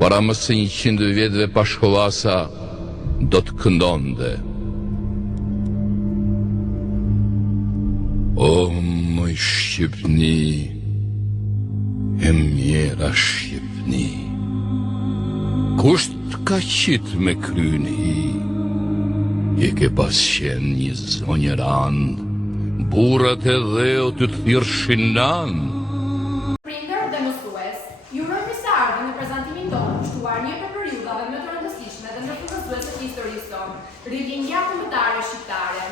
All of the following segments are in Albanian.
para më së 100 vjetëve Pashkovasa do të këndonte. O moj Shqipni, e mjera Shqipni, kusht ka qit me kryni, je ke pas qenë një zonjë rand, burrat e dheu të thirrshin nan. Prindër dhe mësues, ju urojmë së ardhmë në prezantimin tonë, shtuar një për periudhave më të rëndësishme dhe ndërfundësuese të historisë tonë, rilindja kombëtare shqiptare.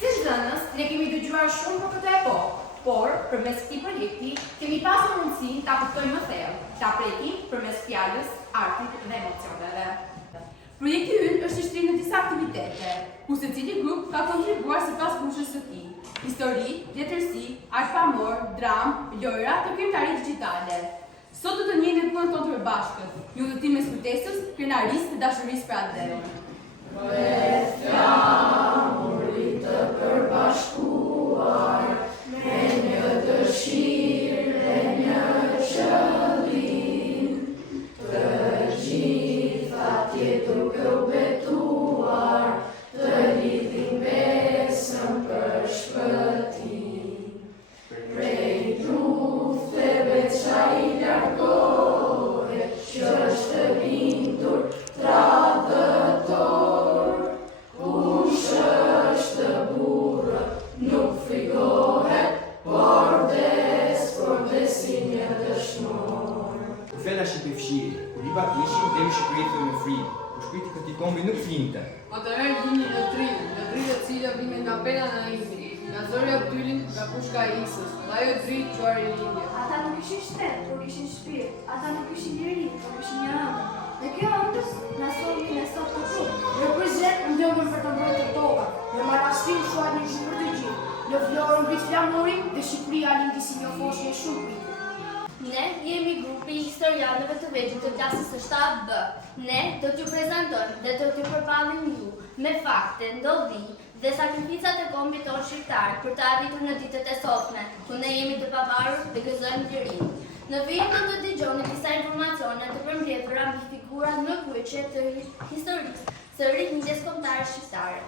Si zënës, ne kemi dëgjuar shumë për këtë epokë, por përmes këtij projekti kemi pasur mundësinë ta kuptojmë më thellë, ta prekim përmes fjalës, artit dhe emocioneve. Projekti ynë është i shtrirë në disa aktivitete, ku secili grup ka kontribuar sipas fushës së tij. Histori, letërsi, art pamor, dram, lojra të krijimtarisë digjitale. Sot do të njëjtën punën tonë të përbashkët. Ju udhëtim mes kujtesës, krenarisë dhe dashurisë për atë. Rreth flamurit të përbashkuar, me një dëshirë dhe një qëllim, të gjitha tjetër u betuar, të lidhin besën për shpëtim. Prej lufteve qa i largohet, që është bindur tradhëtor, kush është burrë nuk frigohet, por desin një dëshmor. Kur fjala shqipe fshiri, kur i batishim, demi shqipëritë me frikë, kur shpirti këtij kombi nuk flinte. Atëherë vini lëtri e cila vini nga pena në imi, nga zori Abdylin, nga pushka e Isës, dhe ajo dritë quar e lindje. Ata nuk ishin shtet, por kishin shpirt. Ata nuk ishin njeri, por kishin një ëndër. Dhe kjo ëndër na solli në sot këtu. Reprezent ndëmën për të mbrojtur tokat, në Manastir shuar një shumë për të gjithë, në Florën mbrit flamurin dhe Shqipëria lindi si një foshje shumë pritur. Ne jemi grupi i historianëve të vegjël të klasës së 7B. Ne do t'ju prezantojmë dhe do t'ju përballim ju me fakte, ndodhi dhe sakrificat e kombit tonë shqiptar për të arritur në ditët e sotme, ku ne jemi të pavarur dhe gëzojmë lirinë. Në vijim do të dëgjoni disa informacione të përmbledhura mbi figurat më kryqe të historisë së rinjtjes kombëtare shqiptare.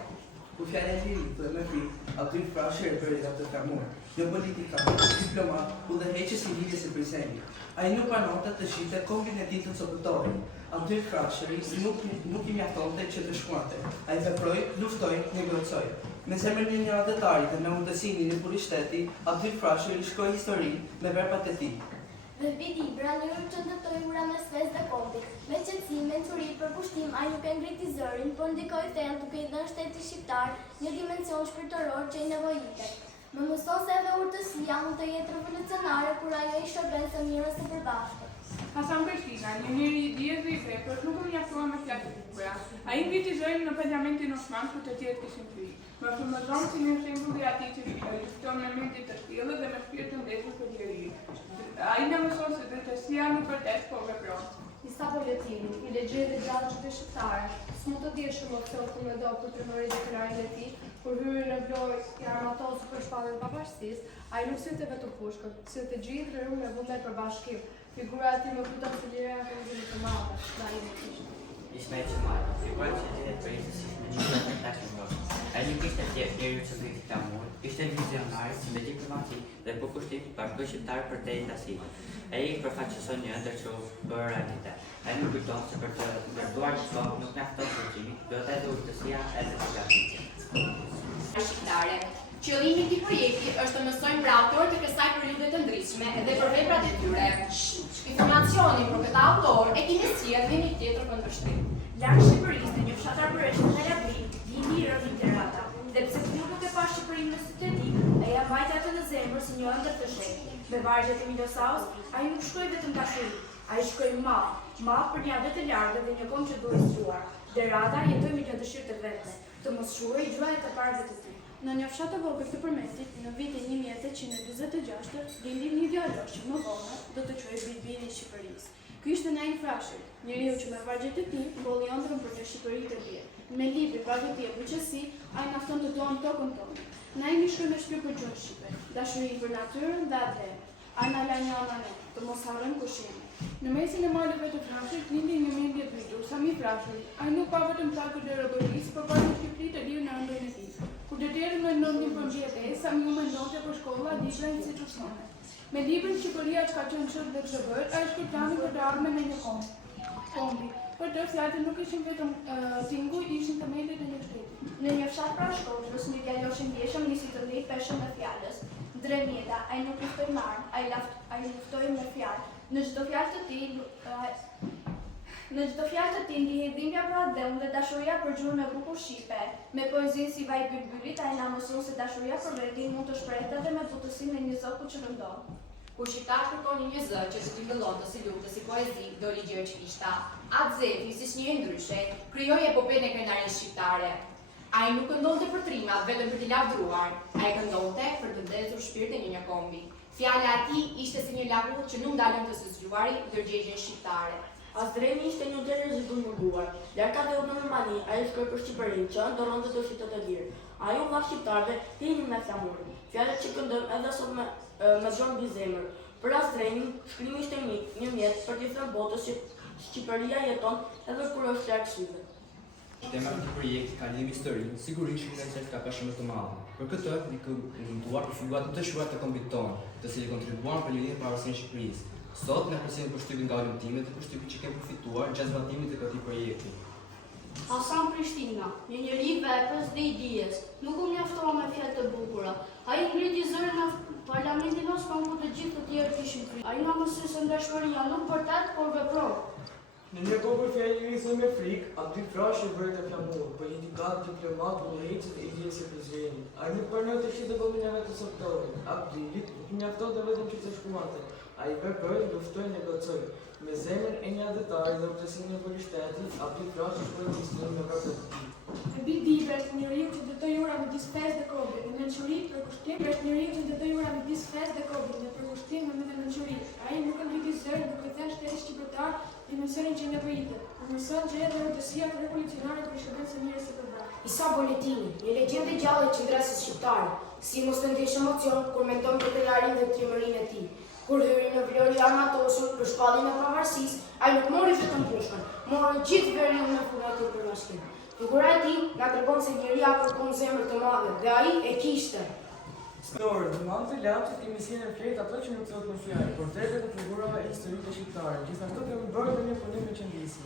Kur fjala e liri thuhet me frikë, aty frashë e bëri atë flamur. Jo politika, diplomat, udhëheqës i lidhjes së Briselit. Ai nuk pranonte të shite kombin e tij të copëtorin. Aty frashëri nuk i mjaftonte që të shkuante. Ai veproi, luftoi, negocioi. Me zemrën e një adhetarit dhe me mundësinë e purishteti, aty frashëri shkroi histori me verbat e tij. Dhe vi libra në ju që ndëtoj ura me sves dhe kombit. Me qëtësi, me nësuri, për kushtim, a nuk e ngriti zërin, por ndikoj thellë duke i dhënë shteti shqiptar një dimension shpirtëror që i nevojitet. Më mëson se edhe urtësia mund të jetë revolucionare kur ajo i shërben së mirës së përbashkët. Hasan Prishtina, një njeri i dijes dhe i vepër, nuk më mjaftua me fjalë të bukura. Ai inviti zërin në parlamentin osman ku të tjerë kishin frikë. Më frymëzon si një shembull i atij që lufton me mendje të tillë dhe me shpirt të ndezur për lirinë. Ai na mëson se drejtësia nuk vërtet po vepron. Disa bolletini, i legjeri dhe gjatë qytetit shqiptare, s'mund të dish emocion ku me do për të mëri dhe krenarin e tij, kur hyri në vlorë i armatosur për shpalljen e pavarësisë, ai nuk sillte vetëm pushkën, sillte gjithë rrugën me vullnet për bashkim. Figura e tij më kujton se liria ka qenë të madhe, dhe ai nuk ishte. Ismail Qemali, figura që lidhet përgjithsisht me gjithë spektaklin. Ai nuk ishte thjesht njeriu që bëri flamur, ishte vizionar me diplomati dhe për kushtim bashkë shqiptar për drejtësi. Ai përfaqëson një ëndër që bërë realitet. Ai nuk kujton se për të ndërtuar çdo nuk mjafton fuqimi, duhet edhe urtësia edhe përgatitja. Shqiptare. Qëllimi i këtij projekti është të mësojmë për autorët e kësaj periudhe të ndryshme dhe për veprat e tyre. Informacionin për këtë autor e kemi sjellë në një tjetër këndvështrim. Larg Shqipërisë në një fshatar përreshtë në Labri, lindi Rëmi Terata. Dhe pse nuk e pa Shqipërinë në sytë e tij, ai ja mbajti atë në zemër si një ëndër të shenjtë. Me vargjet e Milosaus, ai nuk shkroi vetëm dashuri, ai shkroi mall për një adet të largët dhe një kom që duhet zgjuar. Derata jetoi me një dëshirë të vetme, të mos shuhej gjuhën e të parëve të tij. Në një fshat të vogël të përmetit, në vitin 1846, lindi një djalë që më vonë do të quhej Bilbili i Shqipërisë. Ky ishte Nain Frashi, njeriu që me vargjet e tij mbolli ëndrrën për një Shqipëri të lirë. Me libri Pagëtia e bujqësi, ai na fton të duam tokën tonë. Nain shkroi me shpirt për gjuhën shqipe, dashuri për natyrën dhe atëherë. Ai na la një ananë, të mos harrojmë kushimin. Në mesin e maleve të Frashërit lindi një mendje të vitur, Sami Frashëri. Ai nuk pa vetëm takët e robërisë, por pa një Shqipëri të lirë në ëndrrën e tij. Kur detyrë mendonte për mbijetesë, Sami u mendonte për shkolla, libra, institucione. Me librin Shqipëria çka qenë çort dhe ç'do bërë, ai shkruani për të ardhmen me një kombi. Për të fjalët nuk ishin vetëm tinguj, ishin themelit e një shteti. Në një fshat pra Shkodrës, një djalosh i ndjeshëm nisi të lejë peshën e fjalës. Dremjeta, ai nuk luftoi me armë, ai luftoi me fjalë. Në çdo fjalë të tij ndihet dhimbja për atë dheun dhe dashuria për gjuhën e bukur shqipe. Me poezinë si vaj bylbylit, ai na mëson se dashuria për vendin mund të shprehet edhe me butësinë e një zoku që rëndon. Kur shqiptar kërkonin një zë që të mbëllonte si luftë, si poezi, doli gjë që kishta. Atë Zefi, siç njëri ndryshe, krijoi epopenë e krenarisë shqiptare. Ai nuk këndonte për trimat vetëm për t'i lavdruar, ai këndonte për të ndezur shpirtin e një kombi. Fjala e tij ishte si një lagur që nuk ndalën të së zgjuari ndërgjegjen shqiptare. As dremi ishte një gjë e zhgjuar. Larka dhe në Normani, ai shkoi për Shqipërinë që ndoronte të shitet të lirë. Ai u dha shqiptarëve hinin me flamurin. Fjalët që këndojmë edhe sot me gjon mbi zemër. Për as dremin, shkrimi ishte një mjet për t'i thënë botës që Shqipëria jeton edhe kur është larg syve. Tema e këtij projekti ka lidhje me historinë, sigurisht që ka pasur të madhe. Për këtë, ne kemi duar të filluar të dëshuar të kombit tonë, të cilët kontribuan për lidhjen e pavarësisë së Shqipërisë. Sot ne përcjellim përshtypjen nga orientimet dhe përshtypjen që kemi përfituar gjatë zbatimit të këtij projekti. Hasan Prishtina, një njeri veprës dhe i dijes, nuk u mjaftua me fjalë të bukura. Ai ngriti zërin në parlamentin osman ku të gjithë të tjerë kishin frikë. Ai na mësoi se dashuria nuk vërtet, por vepron. Në një kohë kur fjali i thënë me frikë, aty Frashi bëri të flamur, politikat, diplomat, udhëheqës dhe idejës së prezidenti. Ai nuk pranoi të shitë kombinave të Soktorit, Abdilit, nuk mjaftonte vetëm që të shkuante. Ai veproi, luftoi, negocioi. Me zemrën e një adhetari dhe urtësinë e shtetit, Abdil Frashi shkoi në historinë me kapet të tij. Mbi Dibre është njeriu që detoi ura midis fesë dhe kobrit, në mençuri për kushtim është njeriu që detoi ura midis fesë dhe kobrit, në për kushtim në mençuri. Ai nuk e ngiti zërin duke thënë shtetit shqiptar dimensionin që nevojitet. Mëson që edhe urtësia revolucionare për shkëmbëse mirë se të bërë. Isa Boletini, një legjendë e gjallë e qendrës shqiptare, si mos të ndesh emocion kur mendon për krenarin dhe trimërinë e tij. Kur hyri në vlori armatosur për shpalljen e pavarësisë, ai nuk mori vetëm pushkën, mori gjithë veriun në fugatin për bashkim. Figura e tij na tregon se njeriu kërkon zemër të madhe dhe ai e kishte. Storë, në manë të lapsit kemi si në fletë ato që nuk thot në fjallë, portretet e figurave historike shqiptare, gjithashtu kemi bërë dhe një punim me qëndisi.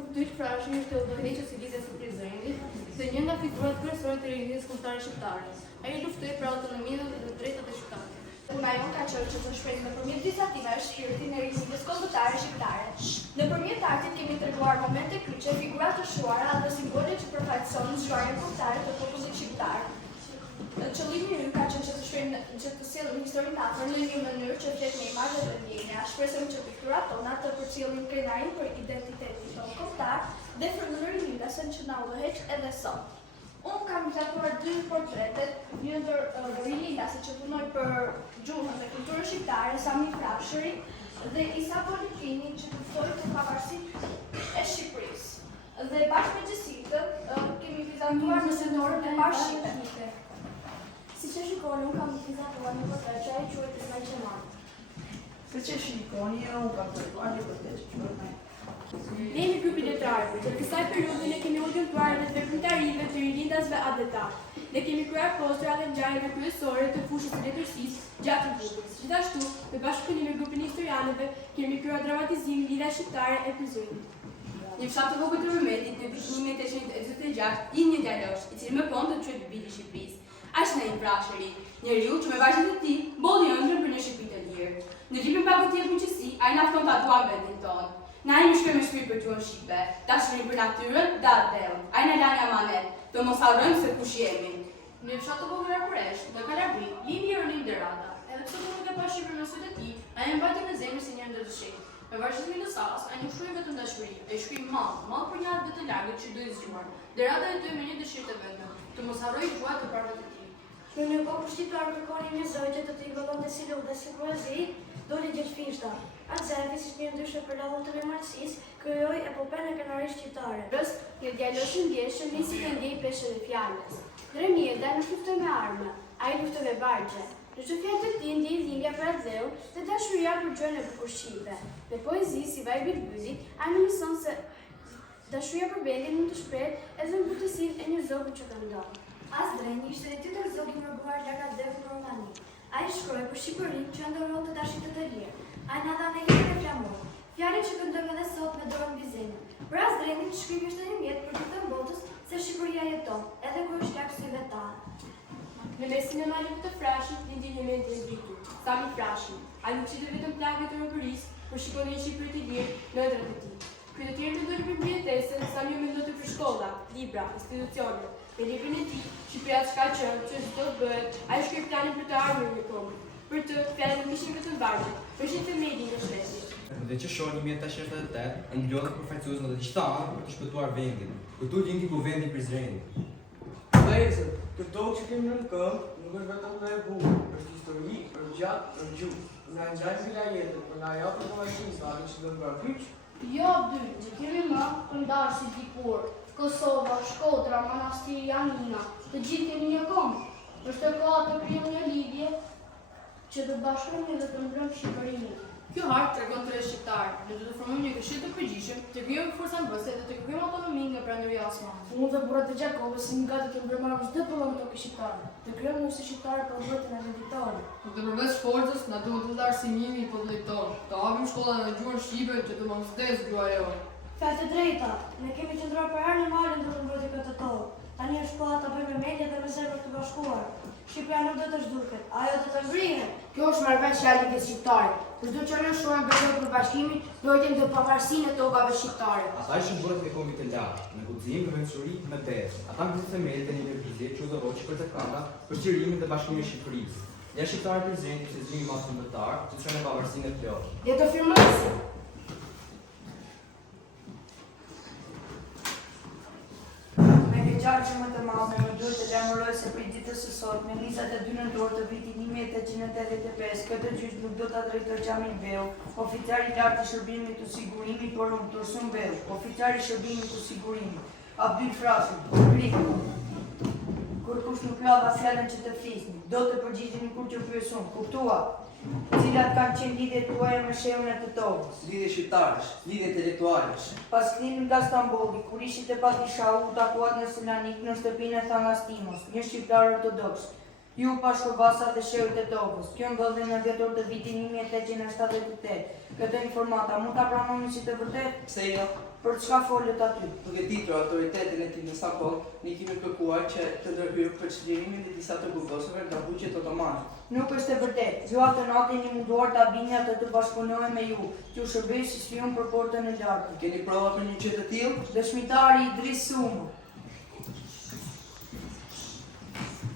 Abdil Frashi është udhëheqës i lidhjes së prezidenti dhe një nga figurat kryesore të rinjës kombëtare shqiptare. Ai luftoi për autonominë dhe drejtat e shqiptarëve. Puna jon ka qenë që të shprehim nëpërmjet disa timeve shpirtin e rinjës kombëtare shqiptare. Nëpërmjet artit kemi treguar momente kryqe, figura të shuara dhe simbole që përfaqësojnë zgjuarjen kombëtare të popullit shqiptar. Qëllimi i ka qenë që të sillim historinë afër në një mënyrë që flet me imazhe dhe ndjenja. Shpresojmë që pikturat tona të përcjellin krenarin për identitetin tonë kombëtar dhe frymërinë rinjëse që na udhëheq edhe sot. Unë kam vizatuar dy portretet, një ndër Rilindase që punoi për gjuhën dhe kulturën shqiptare, Sami Frashëri, dhe Isa Boletini që luftoi për pavarësinë e Shqipërisë. Dhe bashkë me Gjësitën kemi vizatuar në senorën e parë shqipe. Siç e shikoni, unë kam vizatuar një portret që ai quhet Ismail Qemal. Siç e shikoni, unë kam vizatuar një portret që quhet Ismail. Ne jemi grupi letrarëve, që kësaj periudhe ne kemi udhëtuar edhe veprimtarive të rilindasve adetar. Ne kemi kryer postra dhe ngjarjeve kryesore të fushës së letërsisë gjatë vjetës. Gjithashtu, me bashkëpunim me grupin e historianëve, kemi kryer dramatizim lidhja shqiptare e prizrenit. Një fshat të vogël të Rëmetit në vitin 1826, lind një djalosh, i cili më vonë do të quhet Bibili i Shqipërisë. Ai Frashëri, njeriu që me vajzat e tij bolli ëndrrën për një Shqipëri të lirë. Në librin Pagotjet Muqësi, ai na fton tatuar vendin tonë. Na i shkruaj me shpirt për gjuhën shqipe, dashurinë për natyrën dhe atëun. Ai na lani amanet, të mos harrojmë se kush jemi. Në fshat të vogël Arkuresh, në Kalabri, lindi Erling Derata. Edhe pse nuk e pa shqipën në sytë e tij, ai e mbajti në zemër si një ndër të shenjtë. Me vazhdimin e sas, ai nuk shkroi vetëm dashuri, ai shkroi mall për një atë të largët që do i zgjuar. Derata jetoi me një dëshirë të vetëm, të mos harrojë gjuhën të prapë të tij. Në një kohë shqiptar kërkonin një zogje të tij vëllonte si lutje si poezi, doli gjë fishta. Atë si një ndryshe për lavdën e marxisë, krijoi epopenë e krenarisë shqiptare. Një djalosh i ndjeshëm nisi të ndjej peshën e fjalës. Dremjeta nuk luftoi me armë, ai luftoi me vargje. Në çdo fjalë të tij ndjej dhimbja për Adheu dhe dashuria për gjuhën e bukur shqipe. Në poezi si Vaj Bilbylit, ai më mëson se dashuria për vendin mund të shprehet edhe në butësinë e një zogu që këndon. Azdreni ishte e tjetër zog i mërguar larg Adheut në Romani. Ai shkroi për Shqipërinë që ndërron të dashit të lirë. Ai na dha në jetë e flamur. Fjalë që këndojmë edhe sot me dorën mbi zemër. Për Azdrenin shkrimi është një mjet për të thënë botës se Shqipëria jeton, edhe kur është larg syve tanë. Në mesin e malit të Frashit lindi një mend i ngritur, Sami Frashi. Ai nuk qite vetëm plagët të robërisë, por shikoi një Shqipëri të lirë në ëndrat e tij. Kur të tjerë mendonin për mbijetesën, Sami mendoi për shkolla, libra, institucione. Në librin e tij, Shqipëria çka që çdo të bëhet, ai shkroi planin për të ardhmen një kohë. Për të, fjalët nuk ishin vetëm vargje, por ishin themeli i shtetit. Dhe që shoh 1878 mblodhet përfaqësues në të gjitha anët për të shpëtuar vendin. Këtu lindi kuvendi i Prizrenit. Vajzë, këto që kemi në këmbë nuk është vetëm me e bukur, është histori, është gjatë, është gjuhë. Na ndajmë vila jetën, por na japë informacion sa që do të bërë. Jo, dy, që kemi më këndarë si dikur, Kosova, Shkodra, Manastiri, Janina, të gjithë kemi një këmbë. Është e koha të krijojmë një lidhje që të bashkojmë dhe të mbrojmë Shqipërinë. Kjo hartë tregon tre shqiptarë, ne do të formojmë një këshill të përgjithshëm, të krijojmë forca mbështetje dhe të kërkojmë autonominë nga pranëria osmane. Unë dhe burrat e Gjakovës si nga të mbrëmarrëm çdo pullon tokë shqiptare. Të krijojmë një shqiptare për votën e vendit tonë. Nuk të përveç forcës, na duhet të arsimimi i popullit tonë. Të hapim shkollat në gjuhën shqipe që të mos vdes gjuha jonë. Fjalë të drejta, ne kemi qëndruar për herë në malin për të mbrojtur këtë tonë. Tani është koha ta bëjmë media dhe me zemër të bashkuar. Shqipëria nuk do të zhduket, ajo do të ngrihet. Kjo është marrëveshje e ligës shqiptare. Për çdo që ne shohim për bashkimin, lojtim të pavarësinë e tokave shqiptare. Ata ishin burrat e kombit të lartë, në guxim, përveçuri, me bezë. Ata ngrihen themelët e një lëvizje që udhëroqi për të kanda për qirimin dhe bashkimin e Shqipërisë. Ja shqiptarë Prizreni që zgjimi mas fundëtar, që çon e pavarësinë e plotë. Le të firmojmë. Gjarë që më të madhe, më duhet të lajmëroj se prej ditës së sot, me nisat e 2 nëntor të vitit 1885, këtë gjyq nuk do ta drejtoj Xhamil Beu, oficar i lartë i shërbimit të sigurimit, por unë Tursun Beu, oficar i shërbimit të sigurimit, Abdyl Frashi, Griku. Kur kush nuk lava fjalën që të flisni, do të përgjigjeni kur që pyesun, kuptua? Cilat kanë qenë lidhjet tuaja me shehun e të tokës? Lidhje shqiptarësh, lidhje intelektualesh. Pas kthimit nga Stambolli, kur ishit e padishau, u takuat në Selanik në shtëpinë e Thanastimos, një shqiptar ortodoks. Ju Pashkovasa dhe shehut e tokës. Kjo ndodhi në dhjetor të vitit 1878. Këtë informata mund ta pranoni si të vërtetë? Pse jo? Për çka folët aty? Duke ditur autoritetin e tij në Sakon, ne kemi kërkuar që të ndërhyjë për çlirimin e disa të burgosëve nga buqet otomane. Nuk është e vërtetë. Ju atë natë jeni munduar ta bini atë të bashkëpunohen me ju, që u shërbej si spion për portën e lartë. Keni prova për një gjë të tillë? Dëshmitari Idris Suma.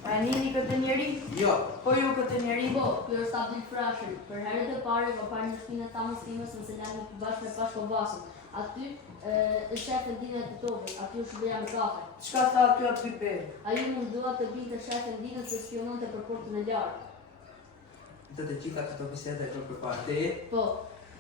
A e njihni këtë njeri? Jo. Po ju këtë njeri? Po, kjo është Abdyl Frashi. Për herët e parë ka parë në shpinën e Thanastimos në Selanik bashkë me Pashkovasën. Aty është shefi i dinës të tokës, aty u shërbëja me kafe. Çka tha aty Abdyl Beu? Ai mundua të binte shefin e dinës se spiononte për portën e lartë. Të gjitha këto biseda këtu përpara te? Po.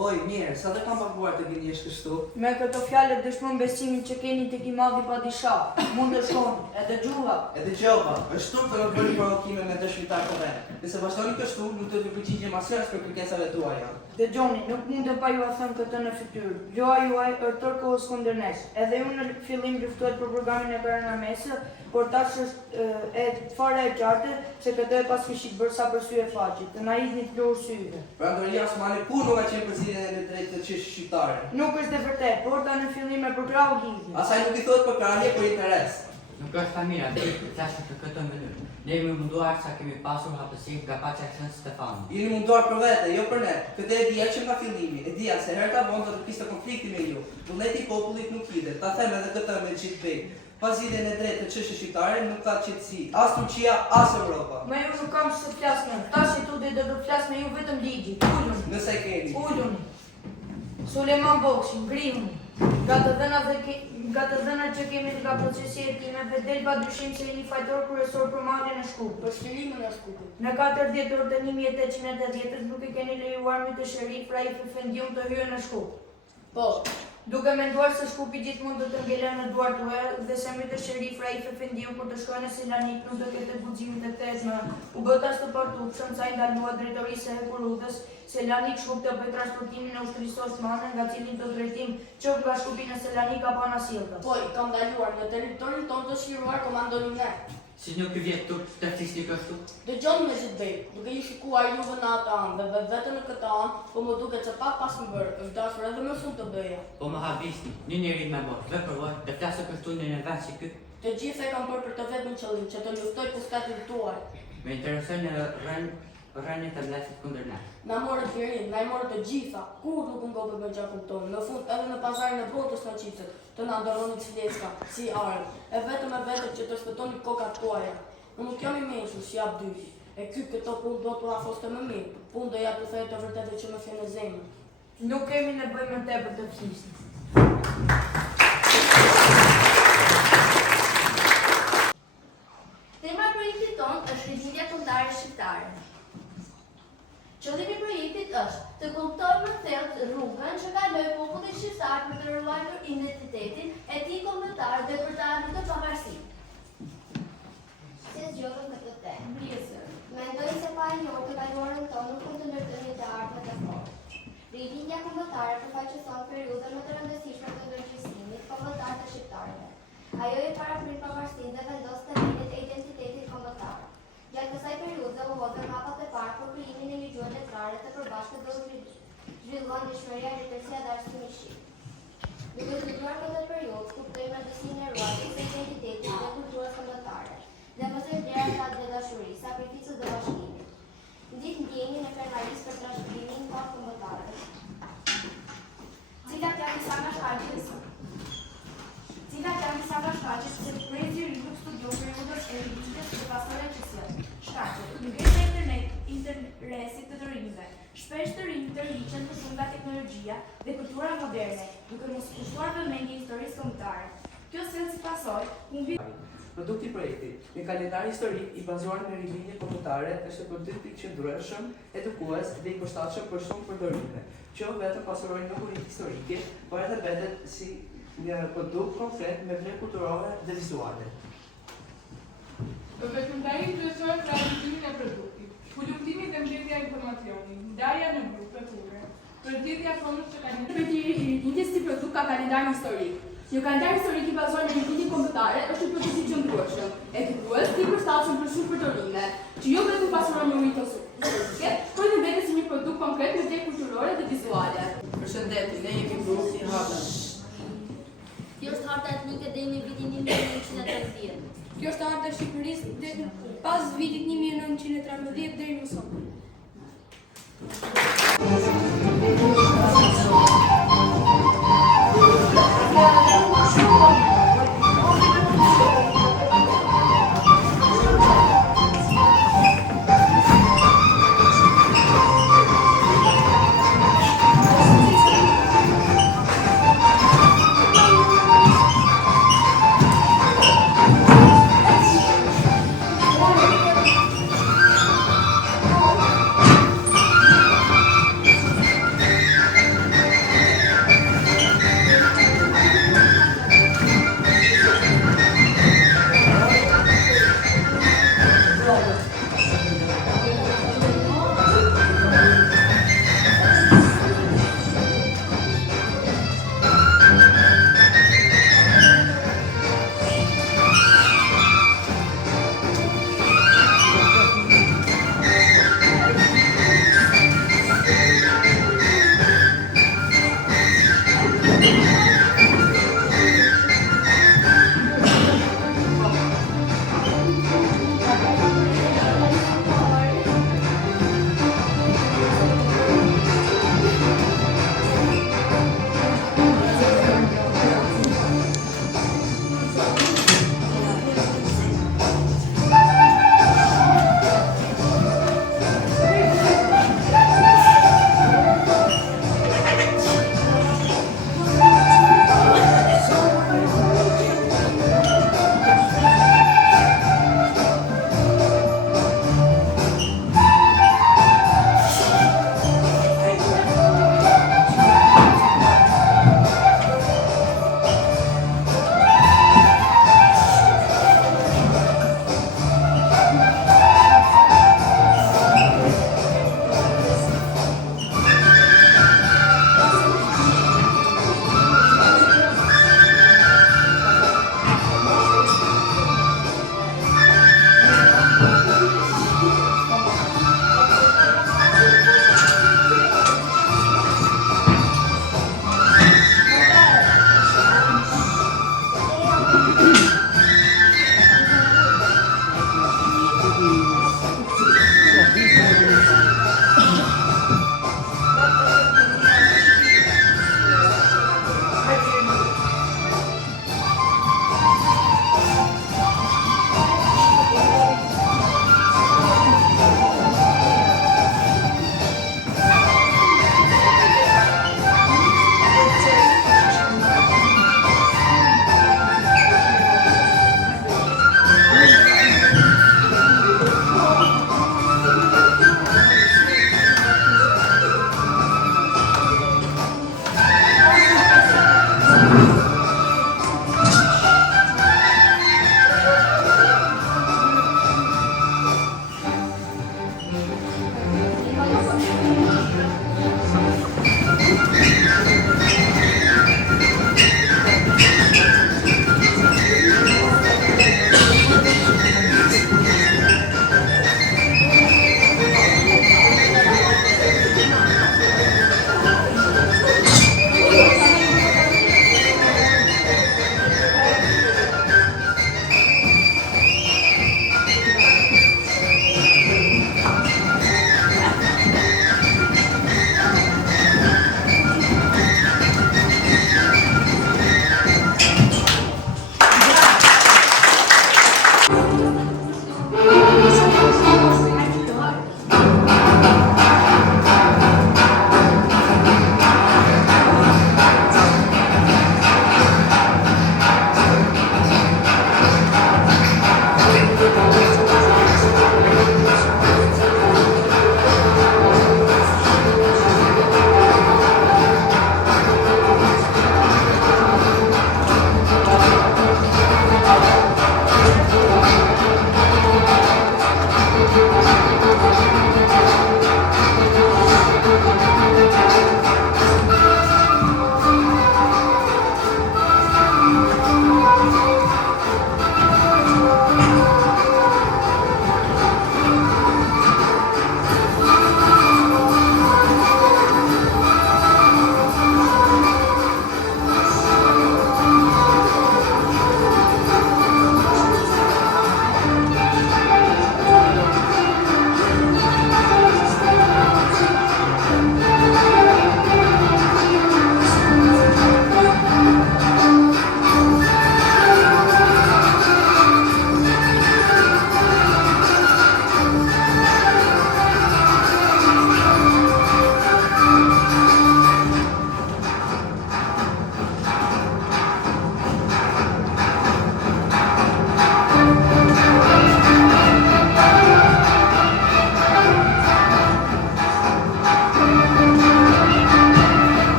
Oj, mirë, sa të kam paguar të gënjesh kështu? Me këto fjalë dëshmon besimin që keni tek i madhi padishah. Mund të shkoni, edhe gjuha. Edhe gjova, është turp të bëni provokime me dëshmitar të vet. Nëse vazhdoni kështu, nuk do të përgjigjem asnjëherë për kërkesave tuaja. Dëgjoni, nuk mund të pa ju a thënë këtë në fytyrë. Gjoa juaj është tërë kohës kundër nesh. Edhe unë në fillim luftohet për programin e Karanamesë, por tash është e fare e qartë se këtë e pas kishit bërë sa për sy e faqit, të na hidhni të lorë syve. Prandoria osmane kur nuk ka qenë përzidhjen e drejtë të çështës shqiptare. Nuk është e vërtetë, porta në fillim e përkrau lidhjen. Asaj nuk i thotë përkrahje, por interes. Nuk është ta mirë atë të flasë për këtë mënyrë. Ne jemi munduar sa kemi pasur hapësirë nga paçja e Shën Stefano. Jeni munduar për vete, jo për ne. Këtë e dija që nga fillimi. E dija se herë ta vonë do të kishte konflikti me ju. Vullneti i popullit nuk hidhet. Ta them edhe këtë me gjithë bejt. Pas zgjidhjen e drejtë të çështës shqiptare nuk ka qetësi. As Turqia, as Europa. Me ju nuk kam që të flas me. Tash tutje do të flas me ju vetëm ligji. Uluni. Nëse keni. Uluni. Suleman Bokshi, ngrihuni. Nga të dhënat që kemi nga procesi hetimeve, del pa dyshim se jeni fajtor kryesor për marrjen e Shkupit. Për shtelimin e Shkupit. Në 4 dhjetor të 1880 nuk i keni lejuar me të Sherif Raif Efendiun të hyjë në Shkup. Po, Duke menduar se Shkupi gjithmonë do të ngelen në duart tuaja dhe semrit e Sherif Raif Efendiu kur të shkojnë në Selanik nuk do ketë guximin e tezme. U bë as të partukshëm sa i ndalua drejtorisë e Hekurudhës Selanik Shkup të bëjë transportimin e ushtrisë osmane nga cilin të drejtim qof nga Shkupi në Selanik apo në Silkës. Po, i kam ndaluar në territorin tonë të shiruar komandonin ne. Si nuk i vjet turp të artisti kështu? Dëgjoni me zëtbej, duke ju shikuar juve në atë anë dhe vetë në këtë anë, po më duket se pak pas më bërë, është dashur edhe më shumë të bëja. Po më habisni, një njeri me mos, dhe përvoj, të flasë kështu në një vetë si ky. Të gjithë e kam bërë për të vetëm qëllim, që të luftoj pushtetin tuaj. Me interesoj në rënjët e mlesit kundër ne. Na morët lirin, na i morët të gjitha, kur nuk ngopët me gjakun tonë, në fund edhe në pazarin e botës në qipset, të na ndëroni cileska, si arën, e vetëm që të shpëtoni kokat tuaja. Në nuk jam i menshur si Abdyshi, e këto punë do të afoste më mirë, punë do ja të thejë të vërtetë që më fjenë zemër. Nuk kemi nevojë më tepër të flisni. Tema e projektit tonë është ridhja kombëtare shqiptare. Qëllimi i projektit është të kuptojmë më thellë rrugën që kaloi populli shqiptar për të ruajtur identitetin e tij kombëtar dhe për të arritur pavarësinë. Si zgjodhëm këtë temë? Mendoj se pa e njohur të kaluarën tonë nuk mund të ndërtojnë të ardhmet e fortë. Ridhja kombëtare përfaqëson periudhën më të rëndësishme të ndërgjegjësimit kombëtar të shqiptarëve. Ajo i paraprit pavarësinë dhe vendos themeliet e identitetit kombëtar. Gjatë kësaj periudhe u hodhën hapat e parë për krijimin e ligjeve letrare të përbashkët dhe u zhvilluan dëshmëria, letërsia dhe arsimimi shqip. Duke studiuar këtë periudhë, kuptojmë rëndësinë e ruajtjes së identitetit dhe kulturës kombëtare, dhe më së vlerat dhe dashurisë, sakrificës dhe bashkimit. Ndjek ndjenjën e krenarisë për trashëgimimin të kombëtarëve. Cilat janë disa nga shkaqet se prezi i nuk studion periudhën e rinjtjes dhe pasojë që sjell. Shkaqet: ngritja e interesit të rinjve. Shpesh të rinjt tërhiqen për shumë nga teknologjia dhe kultura moderne, duke mos kushtuar vëmendje historisë kombëtare. Kjo sjell si pasojë humbjen. Produkti i projektit, një kalendar historik i bazuar në ridhje kombëtare është produkt i qëndrueshëm, edukues dhe i përshtatshëm për shumë përdorime, që vetëm pasurojnë njohuritë historike, por edhe vetet si një produkt konkret me vlerë kulturore dhe vizuale. Veprimtari interesohet pra rrugtimin e produktit, kulumtimi dhe mbledhja e informacionit, ndarja në grupe ture, përditja fonës që kanë Përtiri i ridhjes si produkt ka kalendar historik. Një kalendar historik i bazuar në ridhje kombëtare është një produkt i qëndrueshëm, edukues dhe i përshtatshëm për shumë përdorime, që jo vetëm pasuron njohuritë historike, por edhe vetes si një produkt konkret me vlerë kulturore dhe vizuale. Përshëndetje, ne jemi grupi i Hapa. Kjo është harta etnike deri në vitin 1913. Kjo është harta e Shqipërisë pas vitit 1913 deri më sot.